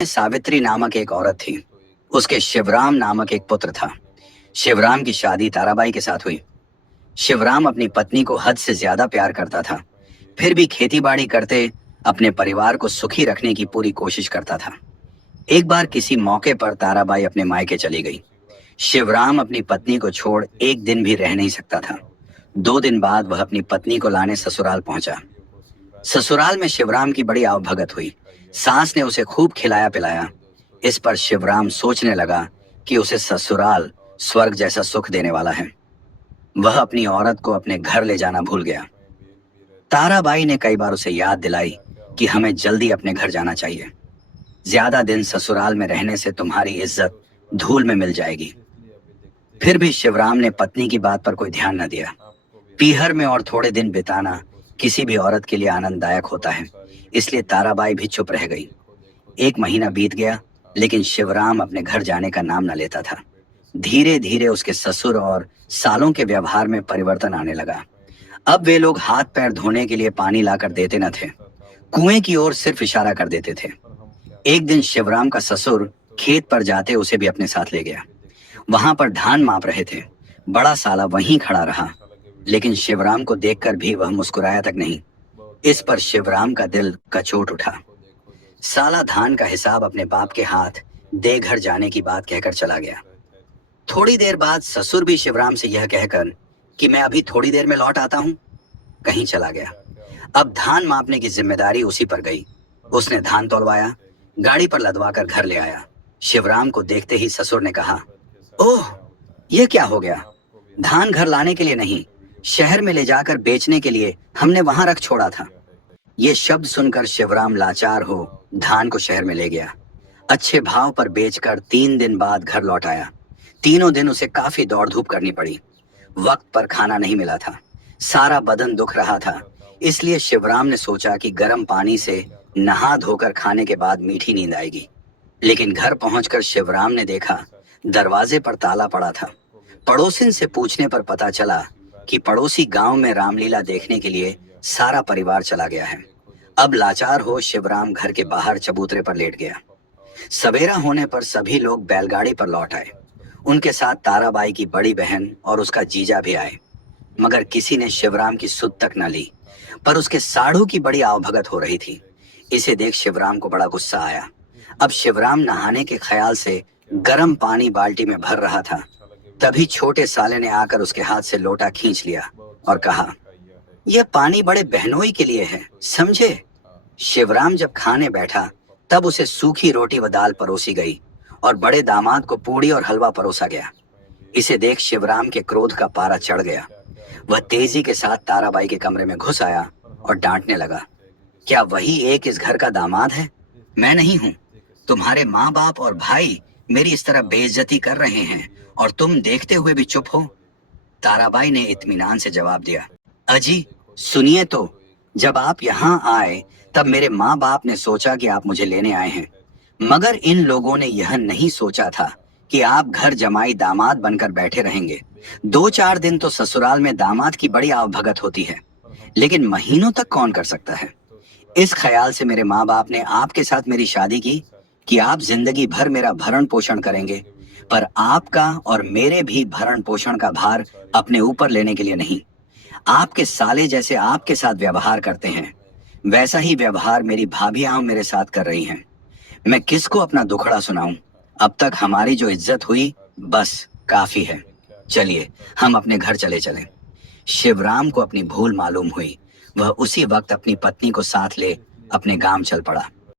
सावित्री नामक एक औरत थी। उसके शिवराम नामक एक पुत्र था। शिवराम की शादी ताराबाई के साथ हुई। शिवराम अपनी पत्नी को हद से ज्यादा प्यार करता था, फिर भी खेतीबाड़ी करते अपने परिवार को सुखी रखने की पूरी कोशिश करता था। एक बार किसी मौके पर ताराबाई अपने मायके चली गई। शिवराम अपनी पत्नी को छोड़ एक दिन भी रह नहीं सकता था। 2 दिन बाद वह अपनी पत्नी को लाने ससुराल पहुंचा। ससुराल में शिवराम की बड़ी आवभगत हुई। सास ने उसे खूब खिलाया पिलाया। इस पर शिवराम सोचने लगा कि उसे ससुराल स्वर्ग जैसा सुख देने वाला है। वह अपनी औरत को अपने घर ले जाना भूल गया। ताराबाई ने कई बार उसे याद दिलाई कि हमें जल्दी अपने घर जाना चाहिए। ज्यादा दिन ससुराल में रहने से तुम्हारी इज्जत धूल में मिल जाएगी। फिर भी शिवराम ने पत्नी की बात पर कोई ध्यान न दिया। पीहर में और थोड़े दिन बिताना किसी भी औरत के लिए आनंददायक होता है, इसलिए ताराबाई भी चुप रह गई। 1 महीना बीत गया, लेकिन शिवराम अपने घर जाने का नाम न लेता था। धीरे धीरे उसके ससुर और सालों के व्यवहार में परिवर्तन आने लगा। अब वे लोग हाथ पैर धोने के लिए पानी लाकर देते न थे, कुएं की ओर सिर्फ इशारा कर देते थे। एक दिन शिवराम का ससुर खेत पर जाते उसे भी अपने साथ ले गया। वहां पर धान माप रहे थे। बड़ा साला वहीं खड़ा रहा, लेकिन शिवराम को देखकर भी वह मुस्कुराया तक नहीं। इस पर शिवराम का दिल कचोट उठा। साला धान का हिसाब अपने बाप के हाथ दे घर जाने की बात कहकर चला गया। थोड़ी देर बाद ससुर भी शिवराम से यह कहकर कि मैं अभी थोड़ी देर में लौट आता हूँ, कहीं चला गया। अब धान मापने की जिम्मेदारी उसी पर गई। उसने धान तोलवाया, गाड़ी पर लदवा कर घर ले आया। शिवराम को देखते ही ससुर ने कहा, ओह, यह क्या हो गया? धान घर लाने के लिए नहीं, शहर में ले जाकर बेचने के लिए हमने वहां रख छोड़ा था। ये शब्द सुनकर शिवराम लाचार हो धान को शहर में ले गया। अच्छे भाव पर बेचकर 3 दिन बाद घर लौट आया। तीनों दिन उसे काफी दौड़ धूप करनी पड़ी। वक्त पर खाना नहीं मिला था, सारा बदन दुख रहा था। इसलिए शिवराम ने सोचा कि गर्म पानी से नहा धोकर खाने के बाद मीठी नींद आएगी। लेकिन घर पहुंचकर शिवराम ने देखा दरवाजे पर ताला पड़ा था। पड़ोसिन से पूछने पर पता चला कि पड़ोसी गांव में रामलीला देखने के लिए सारा परिवार चला गया है। अब लाचार हो शिवराम घर के बाहर चबूतरे पर लेट गया। सवेरा होने पर सभी लोग बैलगाड़ी पर लौट आए। उनके साथ ताराबाई की बड़ी बहन और उसका जीजा भी आए, मगर किसी ने शिवराम की सुध तक न ली। पर उसके साढ़ू की बड़ी आवभगत हो रही थी। इसे देख शिवराम को बड़ा गुस्सा आया। अब शिवराम नहाने के ख्याल से गर्म पानी बाल्टी में भर रहा था। तभी छोटे साले ने आकर उसके हाथ से लोटा खींच लिया और कहा, यह पानी बड़े बहनोई के लिए है, समझे? शिवराम जब खाने बैठा तब उसे सूखी रोटी व दाल परोसी गई और बड़े दामाद को पूड़ी और हलवा परोसा गया। इसे देख शिवराम के क्रोध का पारा चढ़ गया। वह तेजी के साथ ताराबाई के कमरे में घुस आया और डांटने लगा, क्या वही एक इस घर का दामाद है? मैं नहीं हूं। तुम्हारे माँ बाप और भाई मेरी इस तरह बेइज्जती कर रहे हैं और तुम देखते हुए भी चुप हो। ताराबाई ने इत्मीनान से जवाब दिया, अजी सुनिए तो, जब आप यहाँ आए तब मेरे माँ बाप ने सोचा कि आप मुझे लेने आए हैं, मगर इन लोगों ने यह नहीं सोचा था कि आप घर जमाई दामाद बनकर बैठे रहेंगे। 2-4 दिन तो ससुराल में दामाद की बड़ी आवभगत होती है, लेकिन महीनों तक कौन कर सकता है? इस ख्याल से मेरे माँ बाप ने आपके साथ मेरी शादी की कि आप जिंदगी भर मेरा भरण पोषण करेंगे, पर आपका और मेरे भी भरण पोषण का भार अपने ऊपर लेने के लिए नहीं। आपके साले जैसे आपके साथ व्यवहार करते हैं, वैसा ही व्यवहार मेरी भाभियां मेरे साथ कर रही हैं। मैं किसको अपना दुखड़ा सुनाऊं? अब तक हमारी जो इज्जत हुई, बस काफी है। चलिए हम अपने घर चले चलें। शिवराम को अपनी भूल मालूम हुई। वह उसी वक्त अपनी पत्नी को साथ ले अपने गांव चल पड़ा।